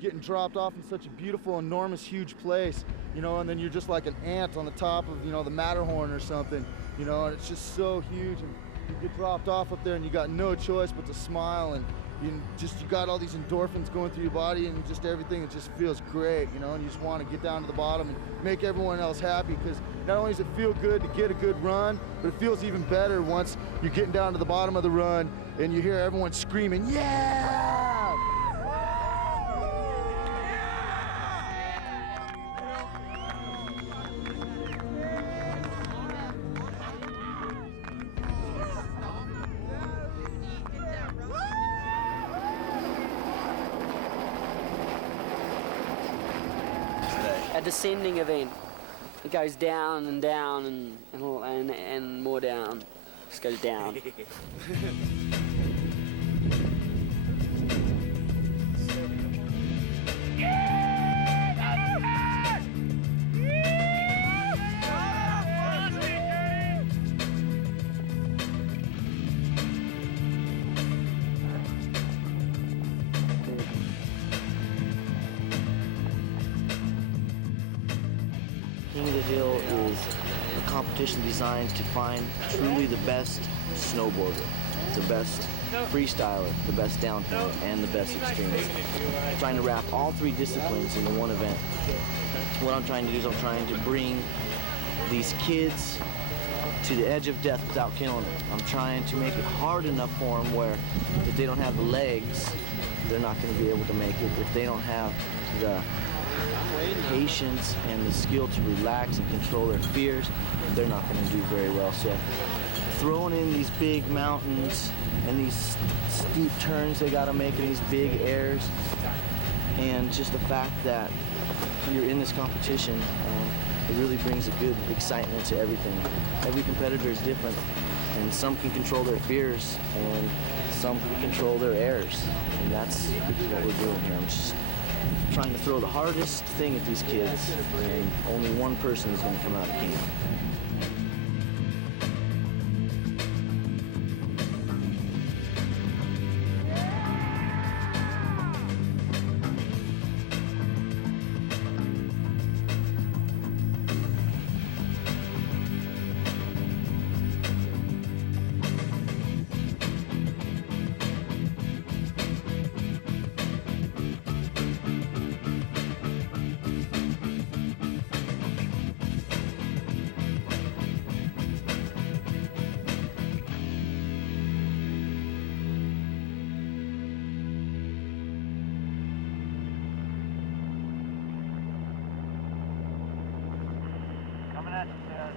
you're getting dropped off in such a beautiful, enormous, huge place, you know, and then you're just like an ant on the top of, you know, the Matterhorn or something, you know, and it's just so huge, and you get dropped off up there and you got no choice but to smile, and you got all these endorphins going through your body, and just everything, it just feels great, you know, and you just want to get down to the bottom and make everyone else happy, because not only does it feel good to get a good run, but it feels even better once you're getting down to the bottom of the run and you hear everyone screaming, yeah! A descending event. It goes down and down and more down. Just goes down. King of the Hill is a competition designed to find truly the best snowboarder, the best freestyler, the best downhill, and the best extremist. I'm trying to wrap all three disciplines into one event. What I'm trying to do is I'm trying to bring these kids to the edge of death without killing them. I'm trying to make it hard enough for them where if they don't have the legs, they're not going to be able to make it. If they don't have the patience and the skill to relax and control their fears, they're not going to do very well. So throwing in these big mountains and these steep turns they got to make in these big airs, and just the fact that you're in this competition, it really brings a good excitement to everything. Every competitor is different, and some can control their fears and some can control their airs, and that's what we're doing here. I'm just trying to throw the hardest thing at these kids, and only one person is going to come out king. Coming at you, Chad.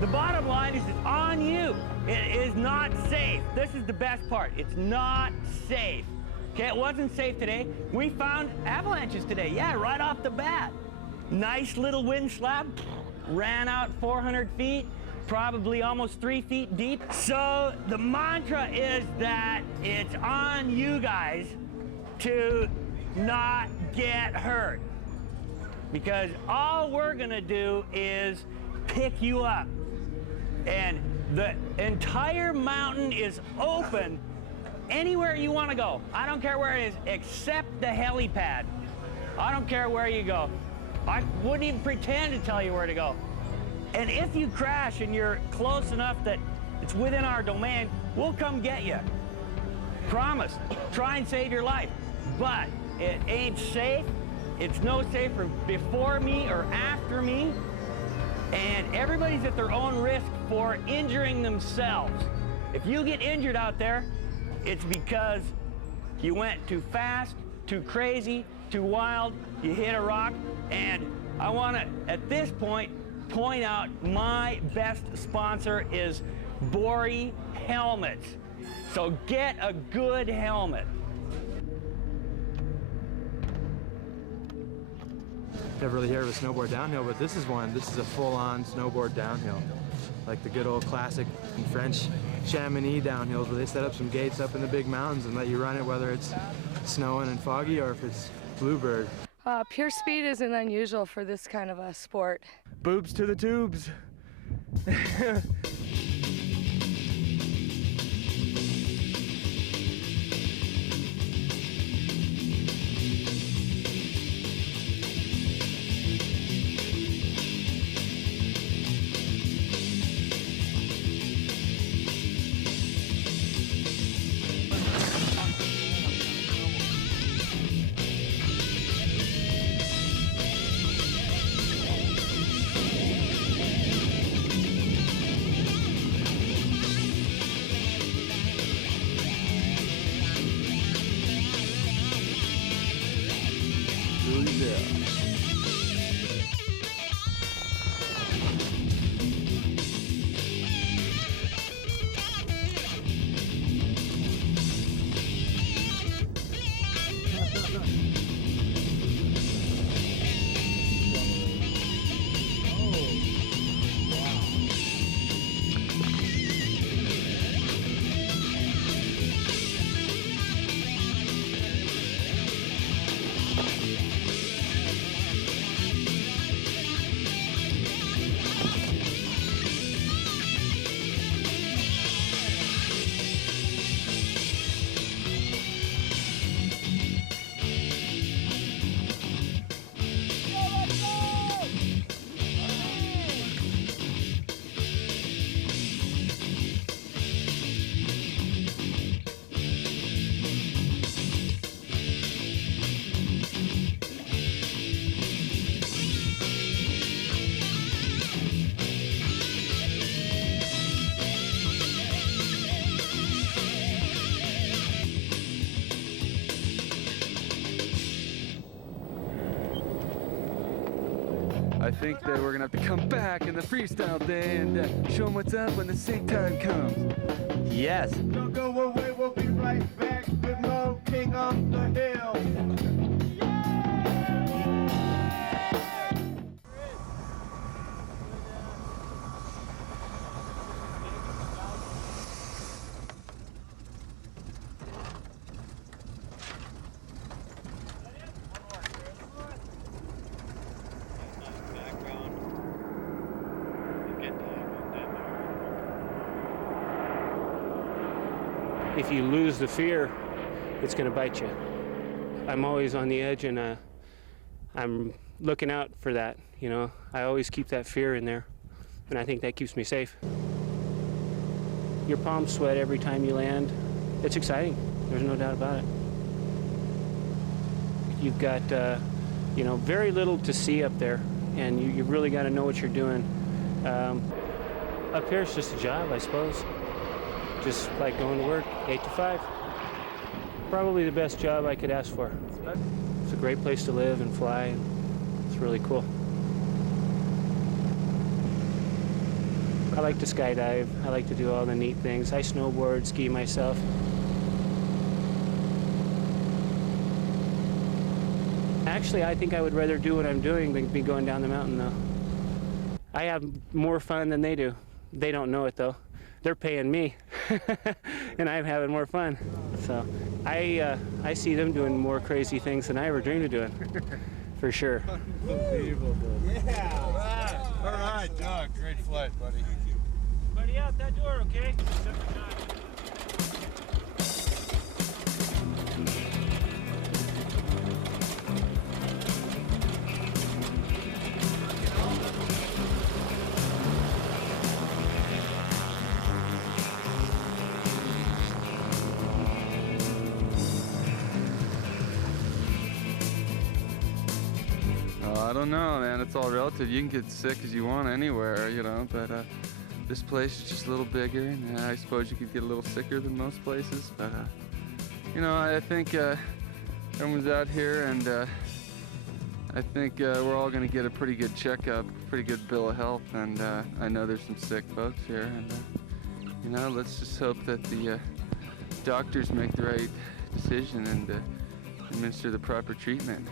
The bottom line is it's on you. It is not safe. This is the best part. It's not safe. Okay, it wasn't safe today. We found avalanches today. Yeah, right off the bat. Nice little wind slab. Ran out 400 feet, probably almost 3 feet deep. So the mantra is that it's on you guys to not get hurt. Because all we're gonna do is pick you up. And the entire mountain is open anywhere you want to go. I don't care where it is, except the helipad. I don't care where you go. I wouldn't even pretend to tell you where to go. And if you crash and you're close enough that it's within our domain, we'll come get you. Promise. Try and save your life. But it ain't safe. It's no safer before me or after me. And everybody's at their own risk for injuring themselves. If you get injured out there, it's because you went too fast, too crazy, too wild, you hit a rock, and I want to, at this point out my best sponsor is Bori Helmets. So get a good helmet. Never really heard of a snowboard downhill, but this is one. This is a full-on snowboard downhill. like the good old classic French Chamonix downhills where they set up some gates up in the big mountains and let you run it whether it's snowing and foggy or if it's bluebird. Pure speed isn't unusual for this kind of a sport. Boobs to the tubes. I think that we're gonna have to come back in the freestyle day and show them what's up when the sync time comes. Yes. Don't go away, we'll be right back with Mo King of the Hill. If you lose the fear, it's going to bite you. I'm always on the edge, and I'm looking out for that, you know. I always keep that fear in there, and I think that keeps me safe. Your palms sweat every time you land. It's exciting. There's no doubt about it. You've got, you know, very little to see up there, and you really got to know what you're doing. Up here, it's just a job, I suppose. Just like going to work, 8 to 5. Probably the best job I could ask for. It's a great place to live and fly, and it's really cool. I like to skydive. I like to do all the neat things. I snowboard, ski myself. Actually, I think I would rather do what I'm doing than be going down the mountain, though. I have more fun than they do. They don't know it, though. They're paying me, and I'm having more fun. So I see them doing more crazy things than I ever dreamed of doing, for sure. Unbelievable. Yeah. All right, Doug. Great flight, buddy. Buddy, out that door, okay? I don't know, man. It's all relative. You can get sick as you want anywhere, you know, but this place is just a little bigger, and I suppose you could get a little sicker than most places, but, you know, I think everyone's out here, and I think we're all going to get a pretty good checkup, pretty good bill of health, and I know there's some sick folks here, and, you know, let's just hope that the doctors make the right decision and administer the proper treatment.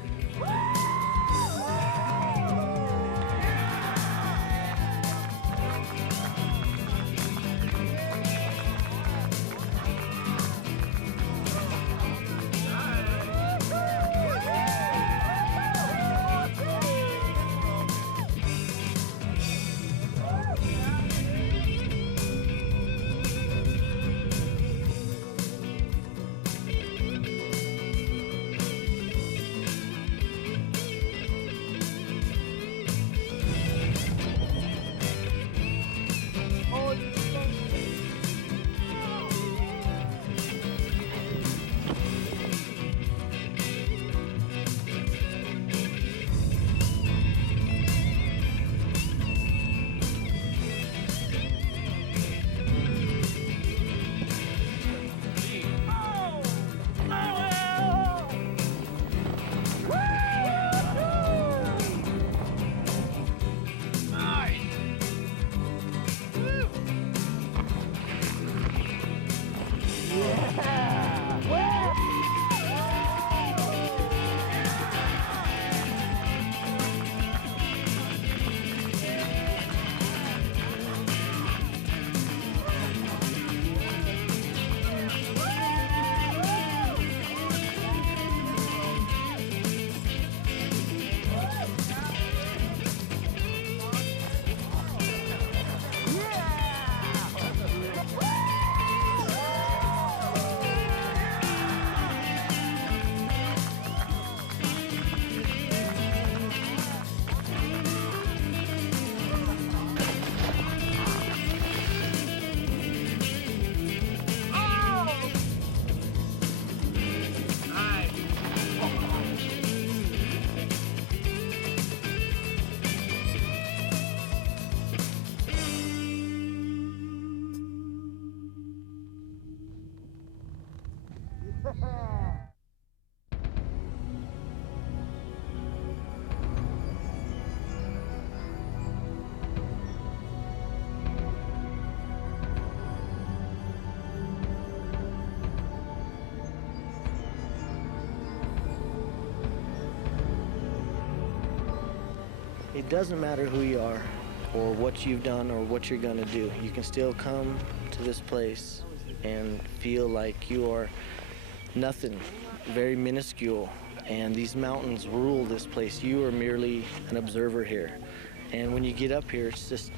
It doesn't matter who you are or what you've done or what you're gonna do. You can still come to this place and feel like you are nothing, very minuscule. And these mountains rule this place. You are merely an observer here. And when you get up here, it's just,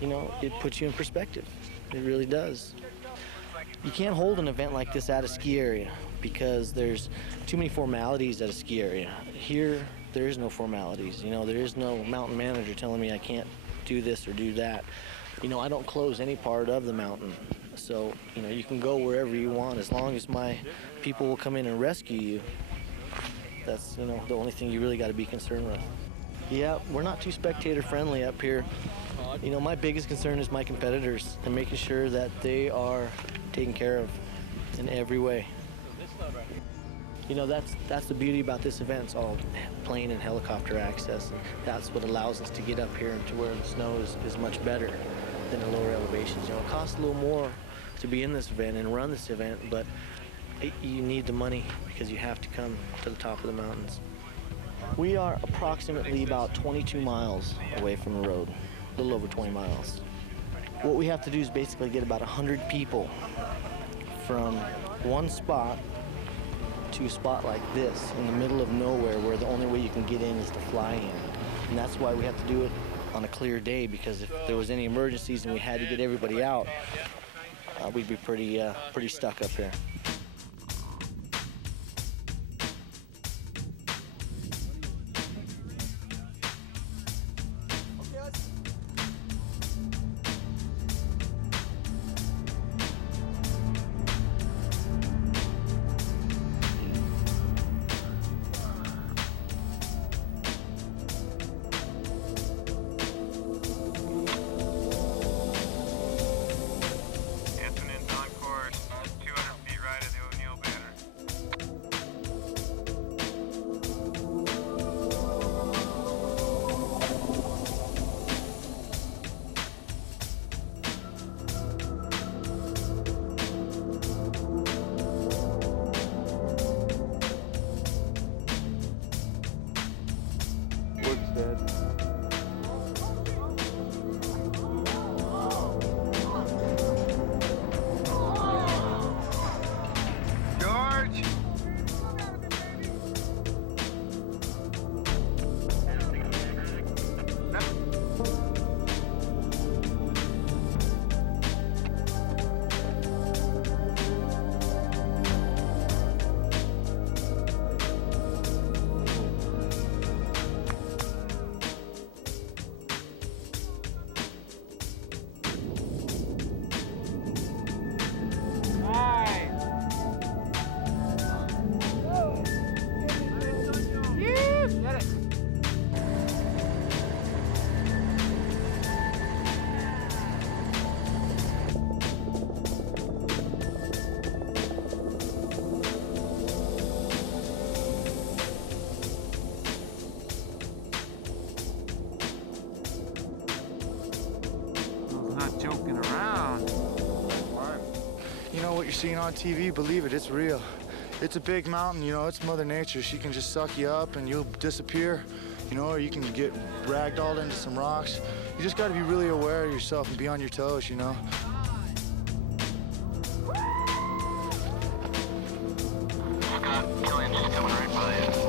you know, it puts you in perspective. It really does. You can't hold an event like this at a ski area because there's too many formalities at a ski area. Here, there is no formalities. You know, there is no mountain manager telling me I can't do this or do that. You know, I don't close any part of the mountain. So, you know, you can go wherever you want as long as my people will come in and rescue you. That's, you know, the only thing you really got to be concerned with. Yeah, we're not too spectator friendly up here. You know, my biggest concern is my competitors and making sure that they are taken care of in every way. You know, that's the beauty about this event. It's all plane and helicopter access, and that's what allows us to get up here to where the snow is much better than the lower elevations. You know, it costs a little more to be in this event and run this event, but you need the money because you have to come to the top of the mountains. We are approximately about 22 miles away from the road, a little over 20 miles. What we have to do is basically get about 100 people from one spot to a spot like this in the middle of nowhere where the only way you can get in is to fly in. And that's why we have to do it on a clear day, because if there was any emergencies and we had to get everybody out, we'd be pretty stuck up here. Joking around. You know what you're seeing on TV, believe it, it's real. It's a big mountain, you know, it's Mother Nature. She can just suck you up and you'll disappear, you know, or you can get ragdolled into some rocks. You just gotta be really aware of yourself and be on your toes, you know. Scott, Killian, she's coming right by you.